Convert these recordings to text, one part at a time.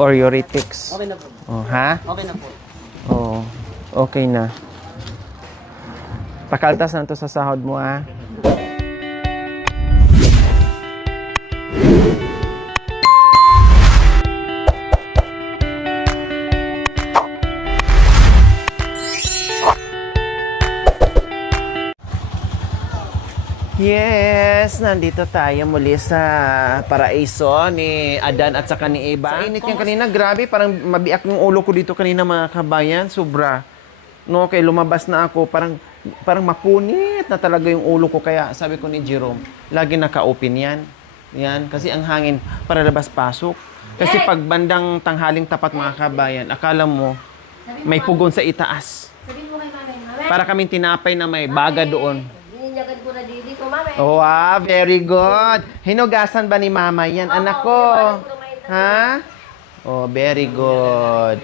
or Eurythmics? Okay na po. Oh, ha? Okay na po. Oo. Okay na. Pakaltas na to sa sahod mo, ah. Yes, nandito tayo muli sa paraiso ni Adan at saka ni Eva. Sa init yung kanina, grabe, parang mabiak yung ulo ko dito kanina mga kabayan, sobra. No, kaya lumabas na ako, parang mapunit na talaga yung ulo ko. Kaya sabi ko ni Jerome, lagi naka-open yan. Yan, kasi ang hangin para labas-pasok. Kasi pag bandang tanghaling tapat mga kabayan, akala mo may pugon sa itaas. Sabihin mo kay mami, Para kaming tinapay na may baga doon. Ninyagad ko na dito ko, mami. Wow, very good. Hinugasan ba ni mama yan, anak ko? Ha? Oh, very good.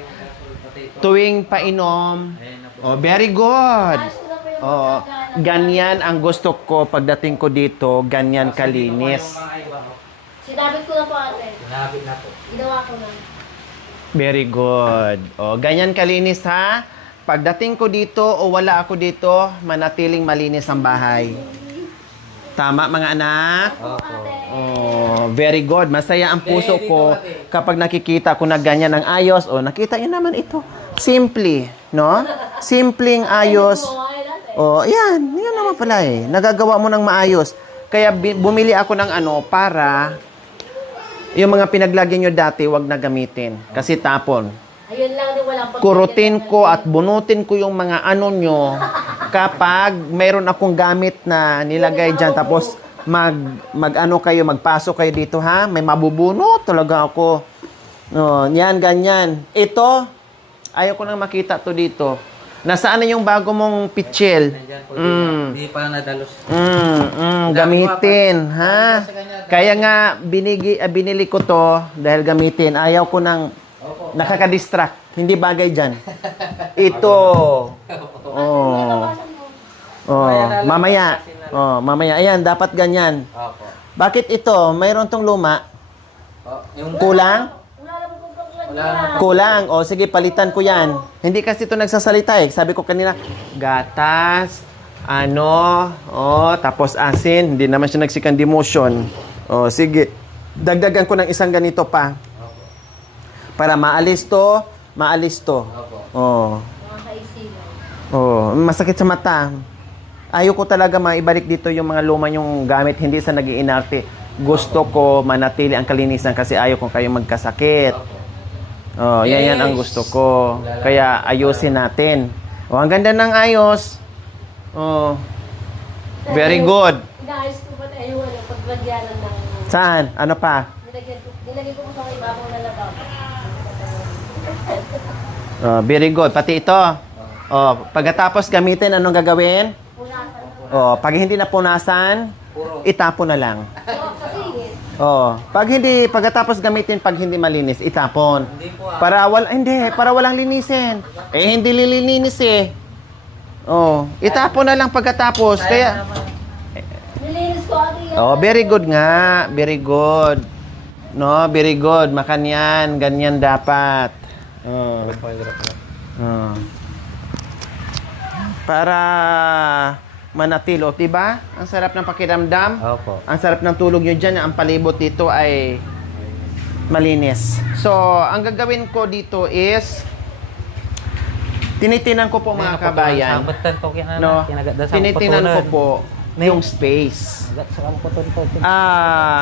Tuwing painom. Oh, very good. Oh, ganyan ang gusto ko pagdating ko dito, ganyan kalinis. Sinabit ko na po ate. Sinabit na po. Ginawa ko na. Very good. Oh, ganyan kalinis ha. Pagdating ko dito o wala ako dito, manatiling malinis ang bahay. Tama mga anak? Oh, very good. Masaya ang puso ko kapag nakikita ko na ganyan ang ayos. Oh, nakita niyo naman ito. Simple, no? Simpleng ayos. Oh, yan. Yan naman pala eh. Nagagawa mo ng maayos. Kaya bumili ako ng ano para yung mga pinaglagyan nyo dati, wag na gamitin. Kasi tapon. Ayun lang din walang pag- Kurutin ko at bunutin ko yung mga ano nyo kapag mayroon akong gamit na nilagay dyan. Tapos mag-ano kayo, magpasok kayo dito ha. May mabubunot talaga ako. No, yan, ganyan. Ito, ayaw ko nang makita to dito. Nasaan na yung bago mong pitchel? Hindi pa nadalos. Gamitin, ha? Kaya nga, binili ko to dahil gamitin. Ayaw ko nang nakaka-distract. Hindi bagay dyan. Ito. Oh. Oh, mamaya. Oh, mamaya. Ayan, dapat ganyan. Opo. Bakit ito? Mayroon tong luma. Yung Kulang? wala. Kulang. O, sige, palitan ko yan. Hindi kasi ito nagsasalita eh. Sabi ko kanina, gatas, tapos asin. Hindi naman siya nagsikan demotion. O, sige. Dagdagan ko ng isang ganito pa. Para maalis to. O. O, masakit sa mata. Ayaw ko talaga maibalik dito yung mga luma yung gamit. Hindi sa nag-iinarte. Gusto ko manatili ang kalinisan kasi ayaw ko kayo magkasakit. Oh, yan ang gusto ko. Kaya ayusin natin. Oh, ang ganda ng ayos. Oh. Very good. Inaayos ko ba tayo yung paglagyanan ng... Saan? Ano pa? Nilagay ko po sa ibabang na lababo. Oh, very good. Pati ito. Oh, pagkatapos gamitin, anong gagawin? Punasan. Oh, pag hindi napunasan, itapon na lang. Kasi Oh, pagkatapos gamitin, pag hindi malinis, itapon. Para walang linisin. Eh, hindi lilinis eh. Oh, itapon na lang pagkatapos. Kaya, nilinis ko ate yan. oh, very good nga. Very good. No, very good. Makanyan. Ganyan dapat. Oh. Oh. Para manatilo, diba? Ang sarap ng pakiramdam. Opo. Ang sarap ng tulog nyo dyan. Ang palibot dito ay malinis. So, ang gagawin ko dito is tinitinan ko po mga kabayan. No, tinitinan ko po yung space.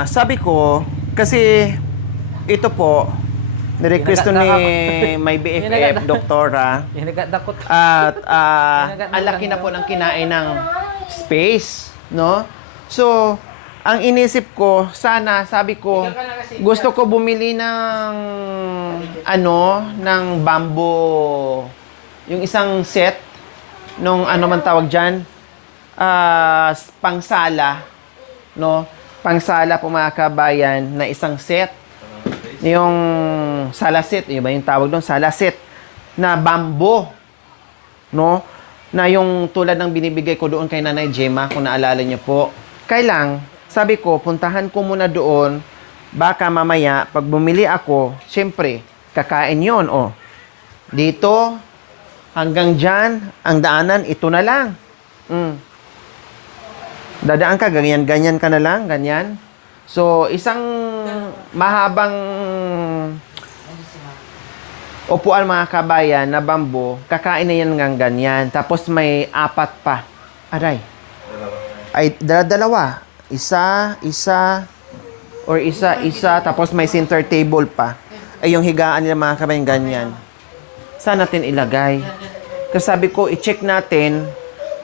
Sabi ko, kasi ito po, nirequest ni may BFF, doktora. At ang laki na po ng kinain ng space, no? So, ang inisip ko, sabi ko, gusto ko bumili ng ng bamboo, yung isang set, nung man tawag dyan, pangsala, no? Pangsala po mga kabayan na isang set. Yung salasit, yun ba yung tawag doon? Salasit na bamboo, no? Na yung tulad ng binibigay ko doon kay Nanay Gemma, kung naalala niyo po. Kailang, sabi ko, puntahan ko muna doon, baka mamaya, pag bumili ako, syempre, Kakain yon, oh. Dito, hanggang dyan, ang daanan, ito na lang. Dadaan ka, ganyan-ganyan ka na lang, ganyan. So, isang mahabang upuan mga kabayan na bambo, kakain na yan ng ganyan. Tapos may apat pa. Aray. Ay, dalawa. Isa, tapos may center table pa. Ay, yung higaan nila mga kabayan, ganyan. Saan natin ilagay? Kasi sabi ko, i-check natin,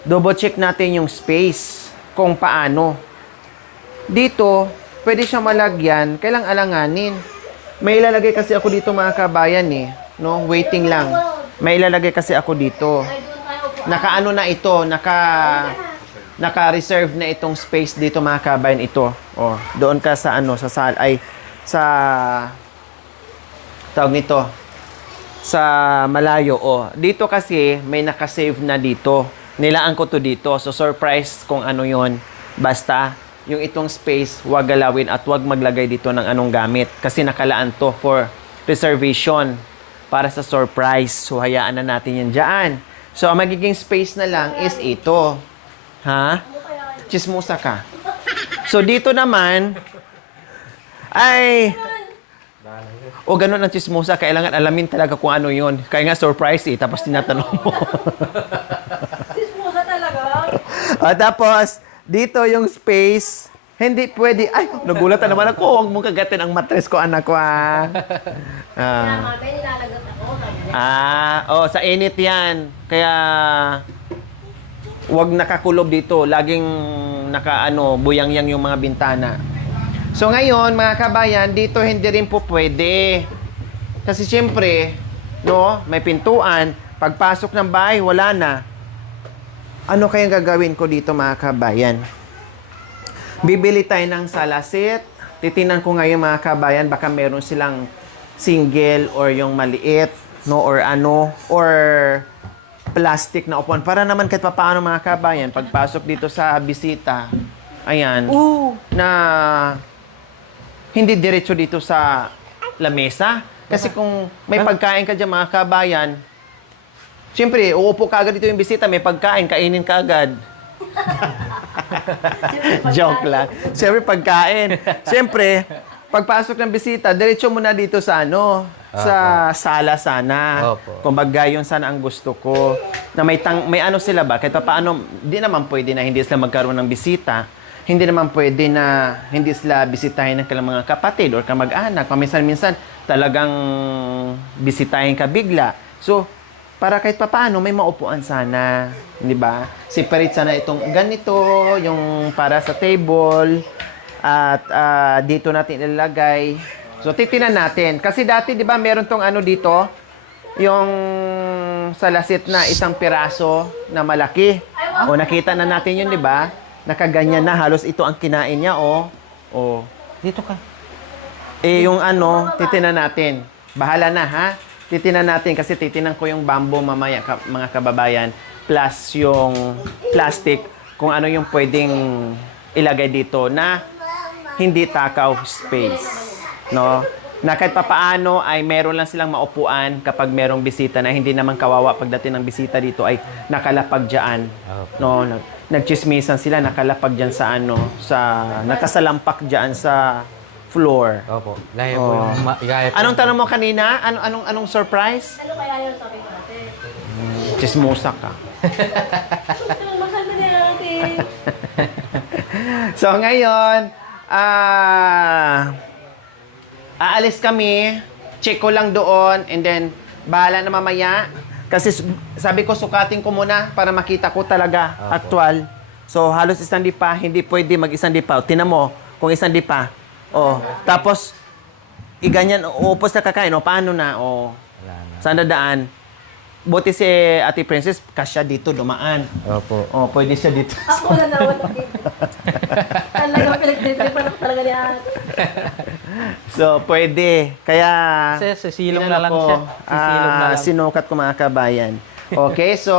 double check natin yung space kung paano. Dito, pwede siyang malagyan, kailang alanganin. May ilalagay kasi ako dito mga kabayan eh. No, waiting lang. May ilalagay kasi ako dito. Nakaano na ito, naka-reserve na itong space dito mga kabayan ito. Oh, doon ka sa ano, sa tawag nito, sa malayo. Oh, dito kasi may naka-save na dito. Nilaan ko to dito. So, surprise kung ano yon. Basta, yung itong space, wag galawin at wag maglagay dito ng anong gamit. Kasi nakalaan to for reservation para sa surprise. So, hayaan na natin yan dyan. So, ang magiging space na lang is ito. Ha? Chismosa ka. So, dito naman, ay... O ganun ang chismosa, kailangan alamin talaga kung ano yon. Kaya nga surprise eh, tapos tinatanong mo. Chismosa talaga. Tapos, dito yung space, hindi pwede. Ay, nagulatan naman ako. Huwag mong kagatin ang matres ko, anak ko, ah. Kaya mami, nilalagot ako. Sa init yan. Kaya, huwag nakakulob dito. Laging buyangyang yung mga bintana. So ngayon, mga kabayan, dito hindi rin po pwede. Kasi siyempre, no, may pintuan. Pagpasok ng bahay, wala na. Ano kayang gagawin ko dito, mga kabayan? Bibili tayo ng salasit. Titinan ko ngayon, mga kabayan, baka meron silang single or yung maliit, no, or plastic na upuan. Para naman kahit paano, mga kabayan, pagpasok dito sa bisita, ayan, na hindi diretso dito sa lamesa. Kasi kung may pagkain ka dyan, mga kabayan, siyempre, uupo ka agad dito yung bisita, may pagkain, kainin ka agad. Joke lang. Siyempre, pagkain. Siyempre, pagpasok ng bisita, diretso mo na dito sa sa sala sana. Opo. Kumbaga, yun sana ang gusto ko. Na may ano sila ba? Kahit paano, di naman pwede na hindi sila magkaroon ng bisita. Hindi naman pwede na hindi sila bisitahin ng kanilang mga kapatid or kamag-anak. Paminsan-minsan, talagang bisitahin ka bigla. So, para kahit papaano, may maupuan sana. Di ba? Separate sana itong ganito, yung para sa table. At dito natin ilalagay. So, titinan natin. Kasi dati, di ba, meron tong ano dito, yung salasit na isang piraso na malaki. O, nakita na natin yun, di ba? Nakaganyan na, halos ito ang kinain niya, oh. Oh, dito ka. Yung titinan natin. Bahala na, ha? Titinan natin kasi titinan ko yung bamboo mamaya, mga kababayan, plus yung plastic, kung ano yung pwedeng ilagay dito na hindi takaw space, no? Na kahit papaano ay meron lang silang maupuan kapag merong bisita na hindi naman kawawa pagdating ng bisita dito ay nakalapag dyan. No, nagchismisan sila, nakalapag dyan sa nakasalampak dyan sa floor. Opo. Gaya po yung gaya po. Anong tanong mo kanina? Anong surprise? Ano kaya yung sabi natin? Chismosa ka. Mahal na natin. So ngayon, aalis kami, check ko lang doon, and then bahala na mamaya. Kasi sabi ko, sukatin ko muna para makita ko talaga actual. So halos isang dipa, hindi pwede mag-isang dipa. Tinan mo, kung isang dipa. Oh, tapos, iganyan, upos na kakain. O, paano na? O, saan dadaan? Buti si Ate Princess, kasya dito dumaan. Opo. O, pwede siya dito. Ako na naman dito. Talagang pinagtitripan ako talaga niya. So, pwede. Kaya, Kasi sisilong tingnan na lang ako, siya. Sisilong na lang. sinukat ko mga kabayan. Okay, so,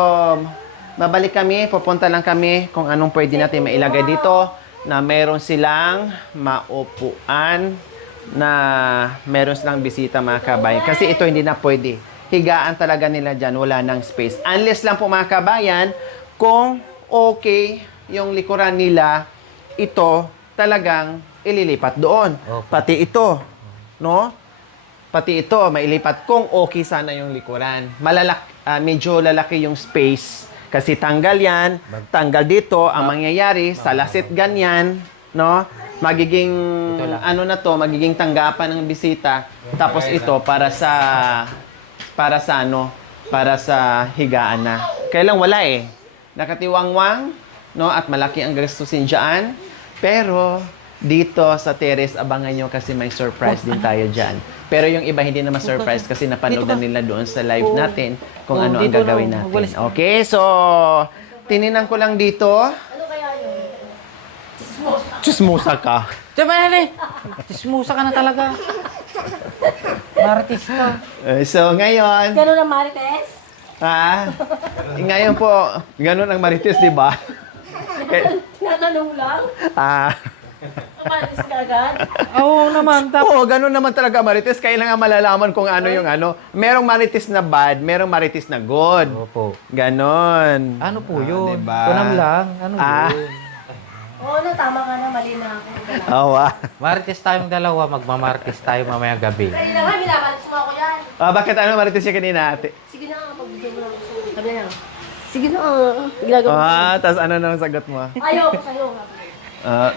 babalik kami, pupunta lang kami kung anong pwede natin mailagay dito na meron silang maupuan na meron silang bisita mga kabayan. Kasi ito hindi na pwede. Higaan talaga nila dyan, wala nang space. Unless lang po mga kabayan, kung okay yung likuran nila, ito talagang ililipat doon. Opo. Pati ito, no? Pati ito, mailipat kung okay sana yung likuran. Medyo lalaki yung space. Kasi tanggal yan, tanggal dito, ang mangyayari, sa lasit ganyan, no? Magiging, ano na to, magiging tanggapan ng bisita. Tapos ito, para sa higaan na. Kailang wala eh. Nakatiwangwang, no? At malaki ang gastusin dyan. Pero, dito sa terrace, abangan nyo kasi may surprise din tayo dyan. Pero yung iba hindi na ma-surprise kasi napanood na nila doon sa live natin kung ano ang dito gagawin na, natin. Okay, so tininan ko lang dito. Ano kaya yun? Chismosa ka. Diba, Nene? Tismusa ka na talaga. Maritis ka. So ngayon, Ganun ang Marites? ngayon po, ganun ang Marites, di ba? Tinatanong lang? Marites ka agad? Oo naman. Oo, ganun naman talaga Marites. Kailangan malalaman kung ano yung ano. Merong Marites na bad, merong Marites na good. Opo. Ganon. Ano po yun? Diba? Tunam lang. Ano yun? Oo, tama ka na. Mali na ako. Awa. Marites tayong dalawa. Magmamarites tayo mamaya gabi. Kaya na nga, minamarites mo ako yan. Bakit ano Marites siya kanina? Ate? Sige na, pagbigyan mo lang gusto mo. Sabi na lang. Sige na, ginagawa ko. Tapos ano naman sagot mo? Ayaw ko sa'yo.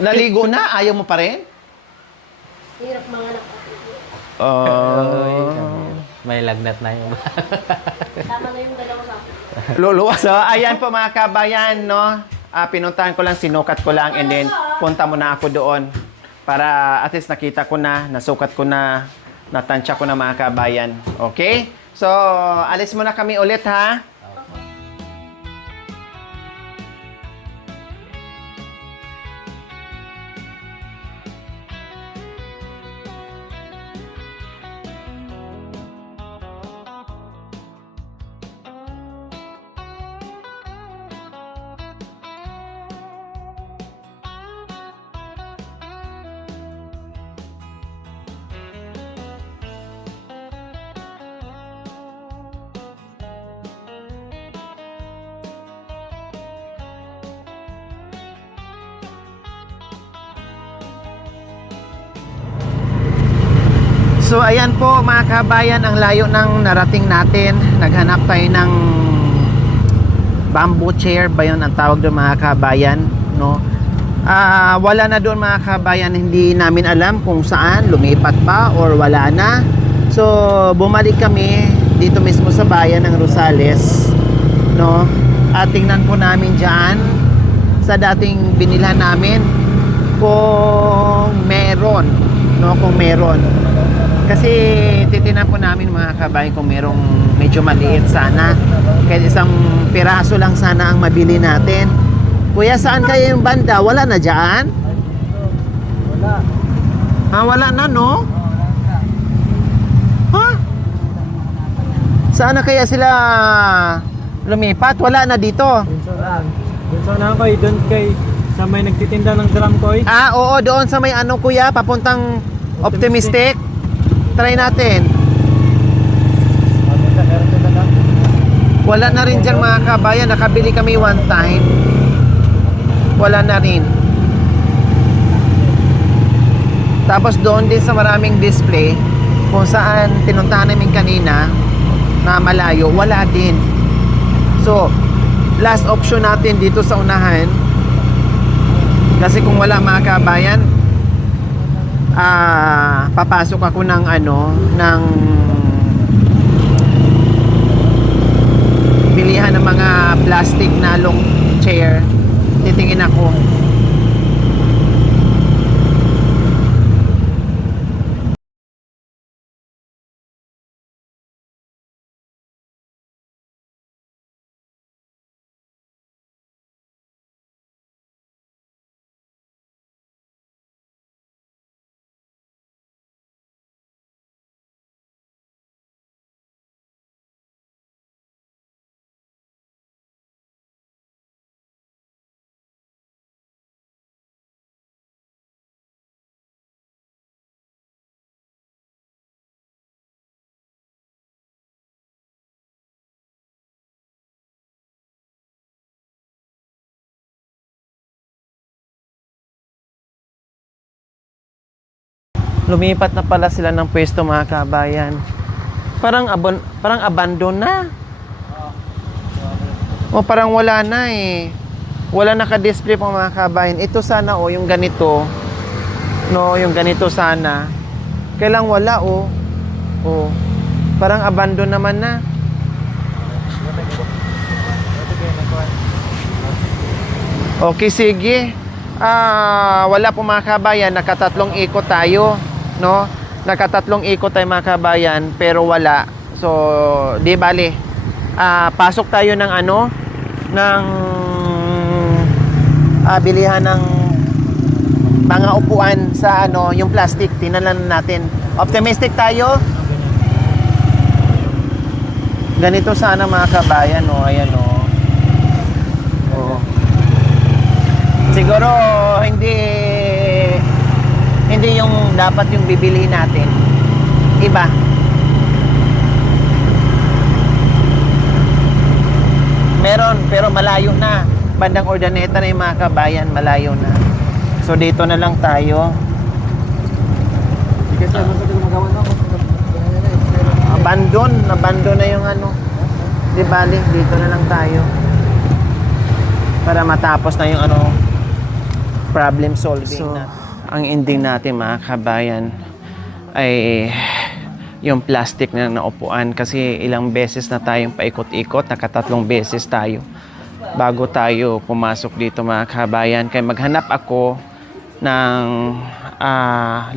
Naligo na? Ayaw mo pa rin? Hirap mga anak. May lagnat na yung Tama na yung dalawa sa akin. Luluwas. So, ayan po mga kabayan, no? Pinuntahan ko lang, sinukat ko lang, and then punta mo na ako doon. Para at least nakita ko na, nasukat ko na, natansya ko na mga kabayan. Okay? So, alis muna kami ulit, ha? So ayan po mga kabayan, ang layo ng narating natin. Naghanap tayo ng bamboo chair ba yun ang tawag doon mga kabayan, no? Wala na doon mga kabayan, hindi namin alam kung saan, lumipat ba or wala na. So bumalik kami dito mismo sa bayan ng Rosales, no? At tingnan po namin dyan sa dating binilhan namin kung meron, no? Kung meron. Kasi titinan po namin mga kabayan kung merong medyo maliit sana. Kahit isang piraso lang sana ang mabili natin. Kuya, saan kayo yung banda? Wala na dyan? Wala. Wala na, no? Ha? Saan na kaya sila lumipat? Wala na dito. Doon sana ako doon kay sa may nagtitinda ng drum ko Oo, doon sa may ano kuya, papuntang Optimistic. Try natin. Wala na rin dyan mga kabayan. Nakabili kami one time. Wala na rin. Tapos doon din sa maraming display kung saan tinuntahan namin kanina na malayo, wala din. So, last option natin dito sa unahan. Kasi kung wala mga kabayan, papasok ako ng ng bilihan ng mga plastic na long chair. Titingin ako. Lumipat na pala sila ng pwesto, mga kabayan. Parang abandon na. O parang wala na eh. Wala naka-display pang mga kabayan. Ito sana yung ganito. No, yung ganito sana. Kailang wala Oh. Parang abandon naman na. Okay, sige. Wala po mga kabayan. Nakatatlong ikot tayo. No? Nakatatlong ikot tayo mga kabayan. Pero wala. So, di bali. Pasok tayo ng bilihan ng mga upuan sa yung plastic. Tinalan natin. Optimistic tayo. Ganito sana mga kabayan, ayan oh. Siguro hindi yung dapat yung bibilihin natin. Iba. Meron, pero malayo na. Bandang Ordaneta na yung mga kabayan, malayo na. So dito na lang tayo. Abandon na yung Di bali, dito na lang tayo. Para matapos na yung problem solving na. Ang ending natin mga kabayan ay yung plastic na naupuan kasi ilang beses na tayong paikot-ikot, nakatatlong beses tayo bago tayo pumasok dito mga kabayan. Kaya maghanap ako ng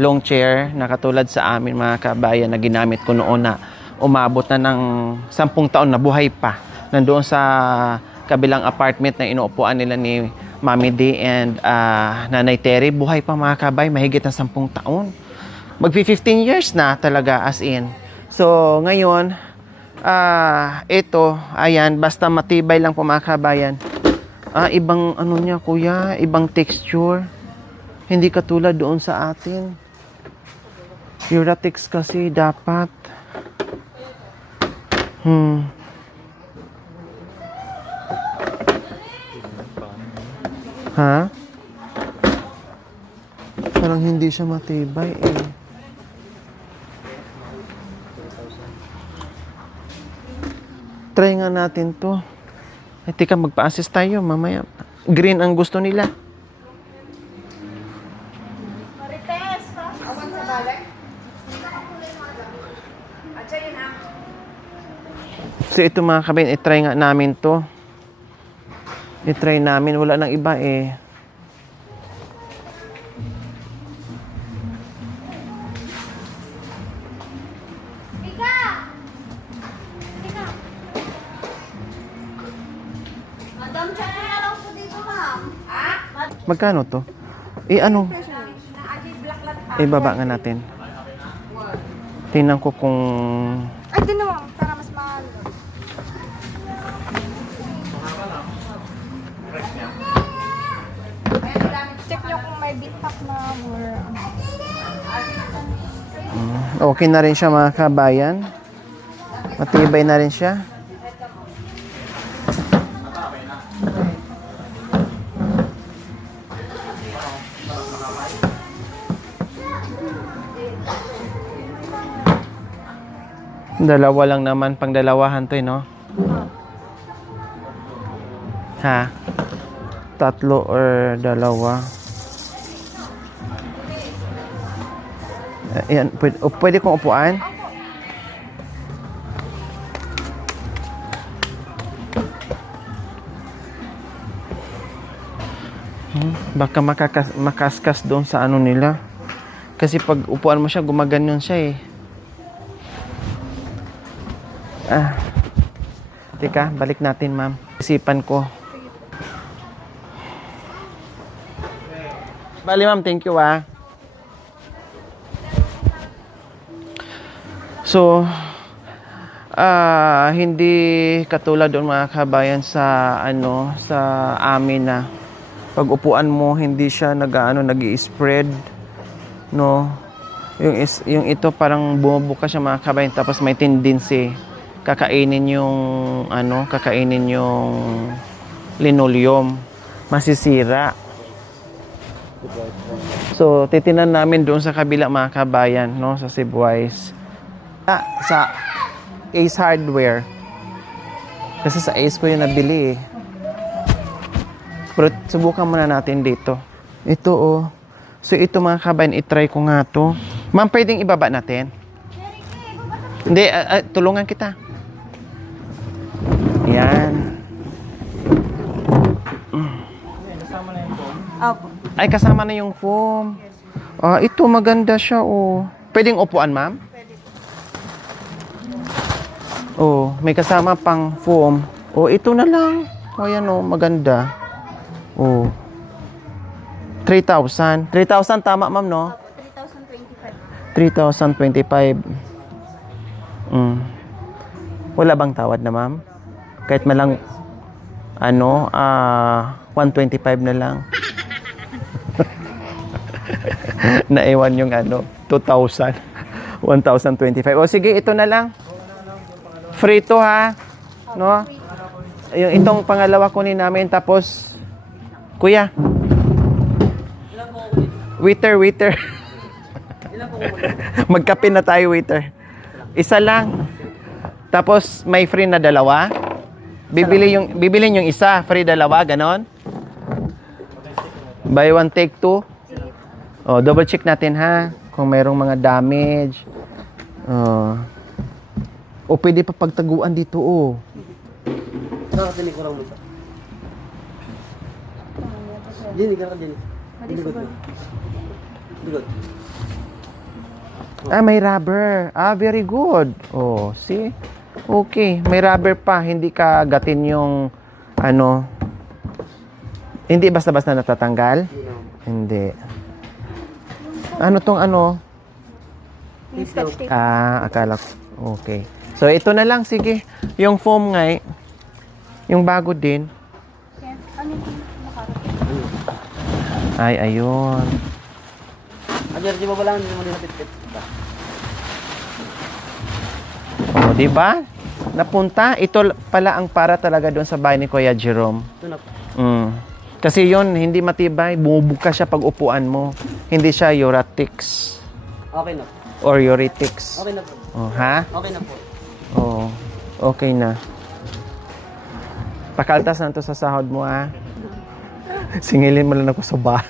long chair na katulad sa amin mga kabayan na ginamit ko noon na umabot na ng 10 taon na buhay pa. Nandoon sa kabilang apartment na inuupuan nila ni Mami D and Nanay Terry, buhay pa mga kabay, mahigit na 10 taon. Magpi-15 years na talaga as in. So ngayon, ito, ayan, basta matibay lang po mga kabayan. Ibang niya kuya, ibang texture. Hindi katulad doon sa atin. Duratex kasi dapat. Ha? Parang hindi siya matibay eh. Try nga natin to. Teka, magpa-assist tayo mamaya. Green ang gusto nila. So ito mga kabayan, i-try nga namin to. I-try namin, wala nang iba eh. Madam, check mo na lang po dito, ma'am. Magkano to? Baba nga natin. Tingnan ko kung... Ay, din naman, para mas mahal. Check nyo kung may bitak na or Okay na rin siya mga kabayan. Matibay na rin siya. Dalawa lang naman, pang dalawahan to no? Ha? 3 or 2? Ayan, pwede kong upuan? Baka makaskas doon sa nila. Kasi pag upuan mo siya, gumaganyan siya eh. Teka, balik natin ma'am. Isipan ko. Bali ma'am, thank you So, hindi katulad doon mga kabayan sa sa amin na pag upuan mo hindi siya nag-i-spread no. Yung ito parang bumubuka siya mga kabayan tapos may tendency kakainin yung linoleum, masisira. So, titinan namin doon sa kabila mga kabayan, no? Sa Cebuais. Sa Ace Hardware. Kasi sa Ace ko yung nabili eh. Pero subukan muna natin dito. Ito oh. So ito mga kabayan, itry ko nga to. Ma'am, pwedeng ibaba natin? Hindi, tulungan kita. Yan. Opo. Ay, kasama na yung foam. Ito, maganda siya oh. Pwedeng upuan, ma'am? Oh, may kasama pang foam. Oh, ito na lang. Oh, yan oh, maganda. Oh. 3,000. 3,000 tama, ma'am, no? 3,025. Wala bang tawad na, ma'am? Kahit malang 125 na lang. Naiwan yung 2,000. 1,025. O sige, ito na lang. Free to ha. No? Yung itong pangalawa kunin namin tapos kuya. Waiter. Magkape na tayo, waiter. Isa lang. Tapos may free na dalawa. Bibili yung isa, free dalawa, ganon. Buy one take two. Oh, double check natin ha kung mayroong mga damage. O pwede pa pagtaguan dito oh. May rubber. Very good. Oh, see? Okay, may rubber pa. Hindi ka gatin yung hindi basta-basta natatanggal? Hindi. Ano tong Scotch tape. Akala ko. Okay. So, ito na lang. Sige. Yung foam nga yung bago din. Ano yung nakarating? Ay, ayun. Di ba lang, hindi mo dinatitip? Oh, di ba? Napunta. Ito pala ang para talaga doon sa bahay ni Kuya Jerome. Kasi yon hindi matibay. Bumubuka siya pag upuan mo. Hindi siya Uratics. Okay na. Or Uretics. Okay na po. Oh, ha? Okay na po. Oo. Okay na. Pakaltas na to sa sahod mo, ha? Singilin mo lang ako sa bahay.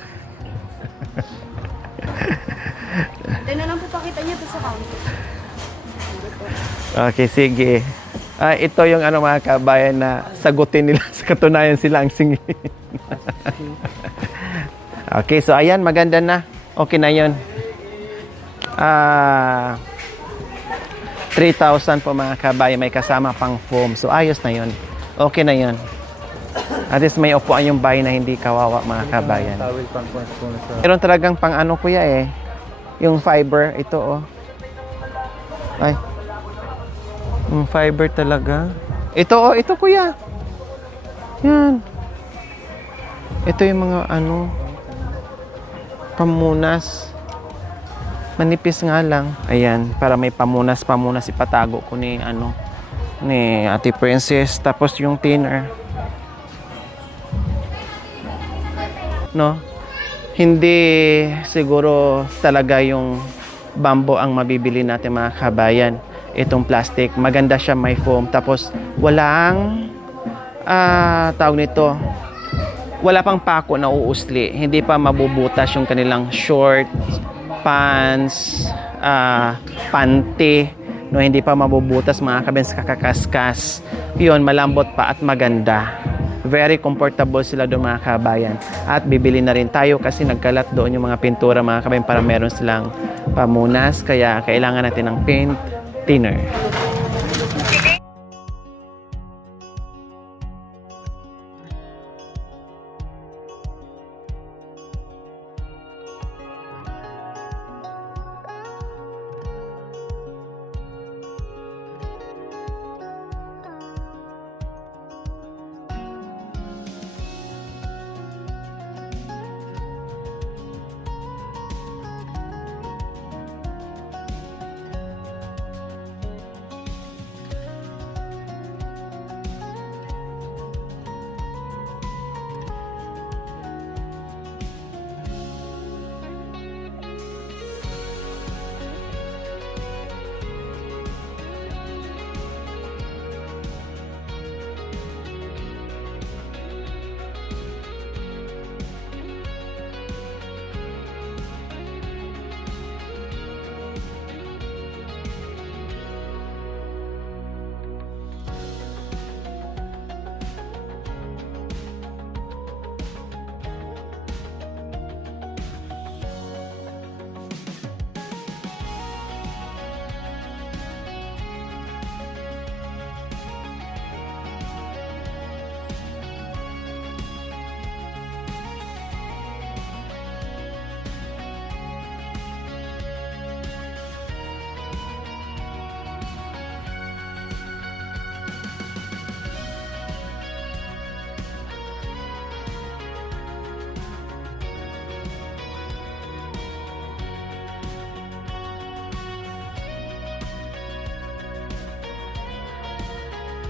Then na lang po pakita niyo to sa counter. Okay, sige. Ito yung mga kabayan na sagutin nila sa katunayan sila ang singilin. Okay, so ayan, maganda na. Okay na yun. 3,000 po mga kabayan, may kasama pang foam. So ayos na yun. Okay na yun. At least may upuan yung bahay na hindi kawawa mga kabayan. Meron talagang pang kuya eh. Yung fiber, ito oh. Ay. Yung fiber talaga. Ito oh, ito kuya. Yan. Ito yung mga pamunas. Manipis nga lang. Ayan, para may pamunas ipatago ko ni Ate Princess. Tapos yung thinner. No? Hindi siguro talaga yung bamboo ang mabibili natin mga kabayan. Itong plastic, maganda siya, may foam. Tapos walang tawag nito, wala pang pako na uusli. Hindi pa mabubutas yung kanilang shorts, pants, panty, no, hindi pa mabubutas mga kabens, kakakaskas. Yun, malambot pa at maganda. Very comfortable sila doon mga kabayan. At bibili na rin tayo kasi nagkalat doon yung mga pintura mga kabayan para meron silang pamunas. Kaya kailangan natin ng paint thinner.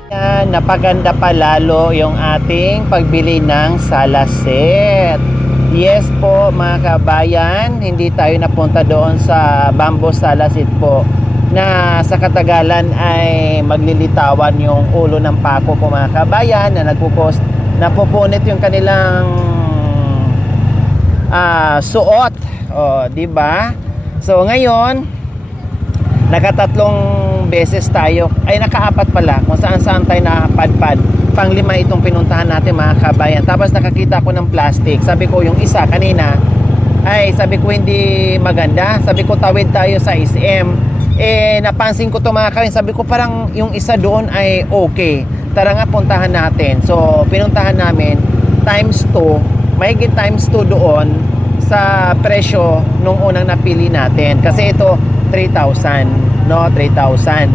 Yan, napaganda pa lalo yung ating pagbili ng sala set. Yes po mga kabayan, hindi tayo napunta doon sa bamboo sala set po na sa katagalan ay maglilitawan yung ulo ng pako po mga kabayan na napupunit yung kanilang suot. O, di ba? So ngayon, nakatatlong beses tayo, ay nakaapat pala, kung saan tayo nakapadpad. Panglima itong pinuntahan natin mga kabayan. Tapos nakakita ko ng plastic. Sabi ko yung isa kanina, ay sabi ko hindi maganda. Sabi ko tawid tayo sa SM. Napansin ko to mga kabayan. Sabi ko parang yung isa doon ay okay. Tara nga puntahan natin. So pinuntahan namin times 2. Mahigit times 2 doon sa presyo nung unang napili natin. Kasi ito 3,000, no? 3,000.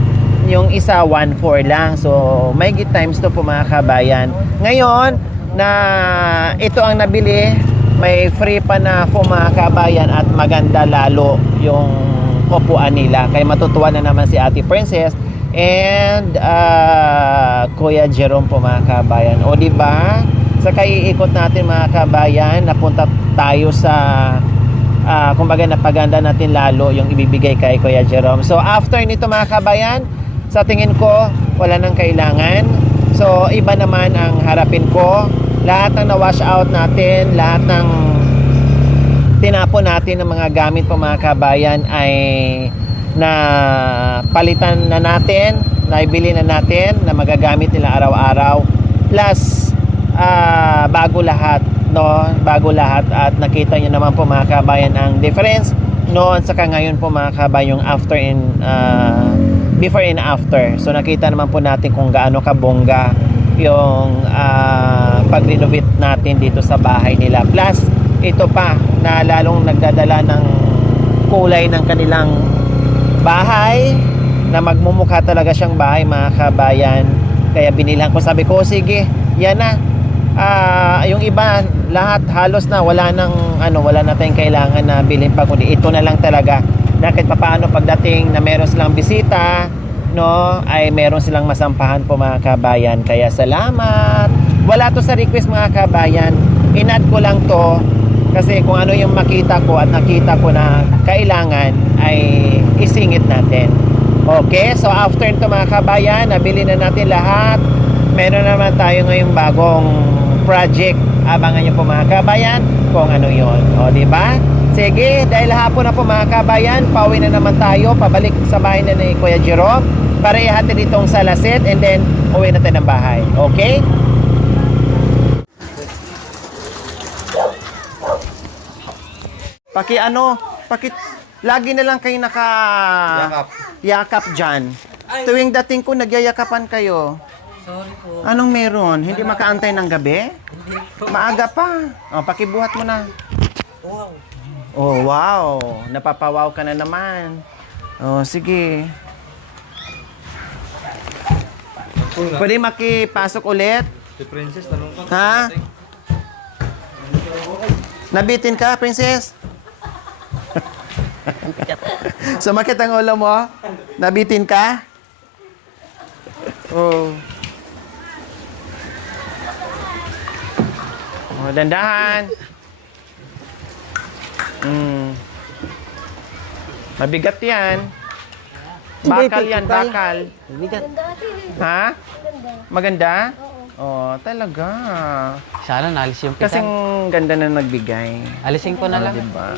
Yung isa 1,400 lang. So, may git times to po mga kabayan. Ngayon, na ito ang nabili, may free pa na po mga kabayan at maganda lalo yung upuan nila. Kaya matutuwa na naman si Ate Princess and Kuya Jerome po mga kabayan. O di ba? Sa kaiikot natin mga kabayan, napunta tayo sa kumbaga napaganda natin lalo yung ibibigay kay Kuya Jerome. So after nito mga kabayan, sa tingin ko wala nang kailangan. So iba naman ang harapin ko. Lahat ng na-wash out natin, lahat ng tinapon natin ng mga gamit po mga kabayan ay na palitan na natin, naibili na natin na magagamit nila araw-araw. Plus bago lahat, no? Bago lahat at nakita niyo naman po mga kabayan ang difference noon saka ngayon po mga kabayan yung after and before and after. So nakita naman po natin kung gaano kabongga yung pag-renovate natin dito sa bahay nila. Plus ito pa na lalong nagdadala ng kulay ng kanilang bahay na magmumukha talaga siyang bahay mga kabayan. Kaya binilang ko, sabi ko sige, yan na. Yung iba lahat halos na wala na tayong kailangan na bilhin pa, kundi ito na lang talaga na kahit papaano pagdating na meron silang bisita, no, ay meron silang masampahan po mga kabayan. Kaya salamat. Wala to sa request mga kabayan, in-add ko lang to kasi kung ano yung makita ko at nakita ko na kailangan ay isingit natin. Okay, so after ito mga kabayan, nabili na natin lahat. Meron naman tayo ngayong bagong project. Abangan nyo po mga kabayan kung ano yon. O, diba? Sige, dahil hapon na po mga kabayan, pauwi na naman tayo, pabalik sa bahay na ni Kuya Jerome para ihatid itong salaset and then uwi na tayo ng bahay. Okay? Lagi na lang kayo yakap dyan. Tuwing dating ko, nagyayakapan kayo. Sorry po. Anong meron? Hindi makaantay ng gabi? Maaga pa. O, pakibuhat mo na. Wow. Oh, wow. Napapawaw ka na naman. Oh, sige. Pwede makipasok ulit? Si Princess, tanong ka. Ha? Nabitin ka, Princess? Sumakit ang ulo mo? Nabitin ka? Oh. Oh, dandahan. Mabigat yan. Bakal yan, bakal. Bigat. Ha? Maganda? Oh, talaga. Sana naalis yung Kasing ganda na nagbigay. Alisin ko na lang. Diba?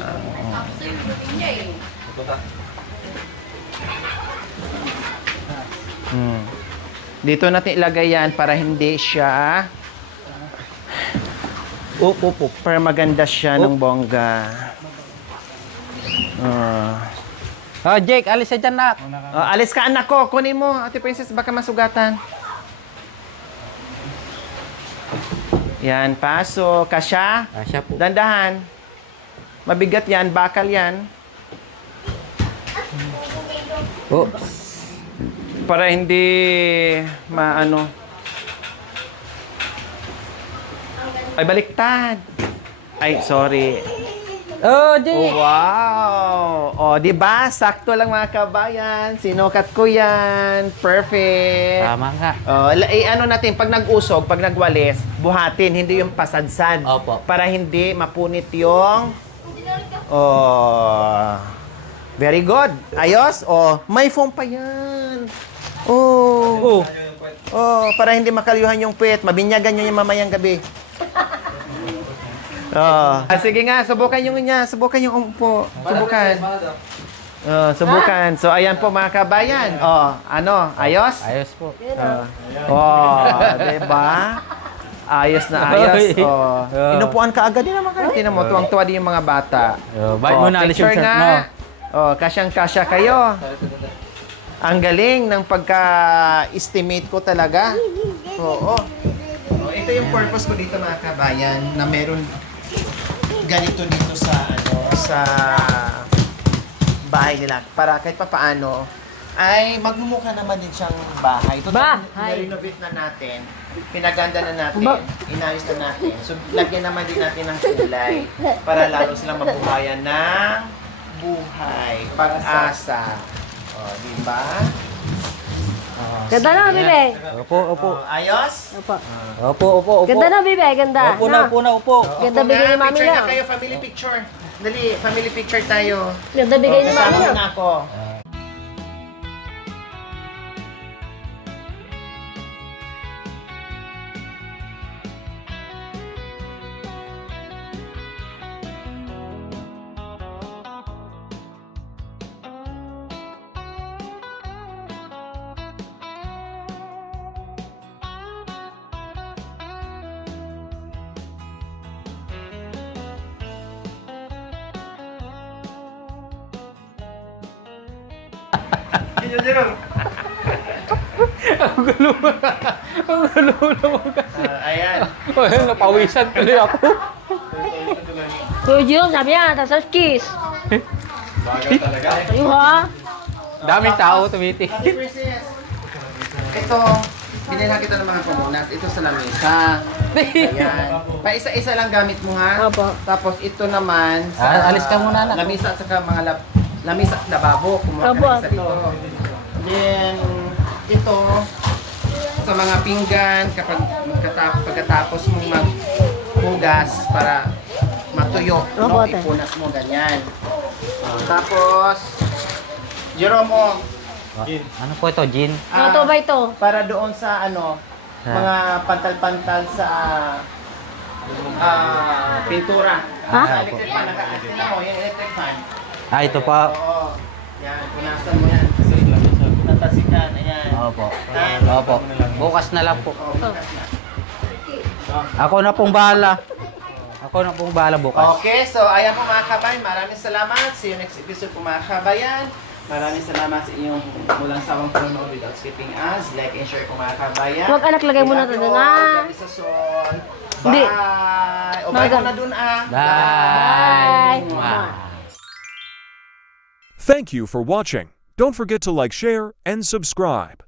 Oh. Dito natin ilagay yan para hindi siya para maganda siya ng bongga. Oh, Jake, alis ka dyan, nak. Alis ka anak ko, kunin mo Ate Princess, baka masugatan. Yan, paso, kasya. Kasya po. Dandahan. Mabigat yan, bakal yan. Oops. Para hindi maano. Ay, baliktad. Ay, sorry. Oh, Oh, Jake! wow! O, di ba? Sakto lang mga kabayan. Sinukat ko yan. Perfect. Tama nga. Ano natin, pag nag-usog, pag nagwalis, buhatin, hindi yung pasadsad. Opo. Para hindi mapunit yung... Oh. Very good. Ayos? Oh, may foam pa yan. Oh. Oh, para hindi makalyuhan yung puwet. Mabinyagan nyo yung mamayang gabi. Oh. Sige nga, subukan yung niya. Subukan yung umpo. Subukan. Oh, subukan. So, ayan po mga kabayan. Oh, ano? Ayos? Ayos po. Oh, diba? Ayos na ayos. Oh. Oh. Inupuan ka agad din naman kayo. Tinan mo, tuwang-tuwa din yung mga bata. Bite mo na alis yung picture shirt nga. mo. Oh, kasyang-kasya kayo. Ang galing ng pagka-estimate ko talaga. Oo. Oh, ito yung purpose ko dito mga kabayan na meron ganito dito sa bahay nila para kahit papaano ay magmumukha naman din siyang bahay. Total, na-renovate na natin, pinaganda na natin, inayos na natin. So, lagyan naman din natin ng kulay para lalo silang mabuhayan ng buhay, pag-asa. O, diba? Ganda na, Bibe. Opo, opo. O, ayos? Opo. Opo, opo, opo. Ganda na, Bibe. Ganda. Opo na, opo na, opo. Ganda bigay ni Mami picture na. na kayo, family picture. Dali, family picture tayo. Ganda bigay ni Mami Kasama na. mo na ako. Ayan. Napawisan tuloy ako. Kuya Jerome, sabi niya, tapos kiss. Bagay talaga. Ayun ha. Daming tao tumiti. Happy Princess. Ito, binila kita ng mga komunas. Ito sa lamesa. Ayan. Pa isa-isa lang gamit mo ha. Opo. Tapos ito naman sa Alis ka muna na. lamesa at saka mga lamesa at lababo. Kumuha Opo. ka isa dito. Then, ito sa mga pinggan kapag pagkatapos mong maghugas para matuyo, no? Opo, ate. Ipunas mo ganyan. Tapos, Jerome, oh, Ano po ito, Gin? Ano to ba ito? para doon sa mga pantal-pantal sa pintura. Ha? Sa electric fan, tingnan mo, yung electric fan. Ah, ito pa. Oo. Yan, punasan mo yan. Kasi natasikan, ayan. Opo. Yan. Opo. Bukas na lang po. Oh, bukas na. Ako na pong bahala. Ako na pong bahala bukas. Okay, so ayan po mga kabayan. Maraming salamat. See you next episode po mga kabayan. Maraming salamat sa inyong mulang sawang panonood without skipping us. Like and share po mga kabayan. Huwag anak, lagay mo na ito doon, ah. Sa Sol. Hindi. Bye! O bye Maga- mo na dun Bye! Bye. Thank you for watching. Don't forget to like, share, and subscribe.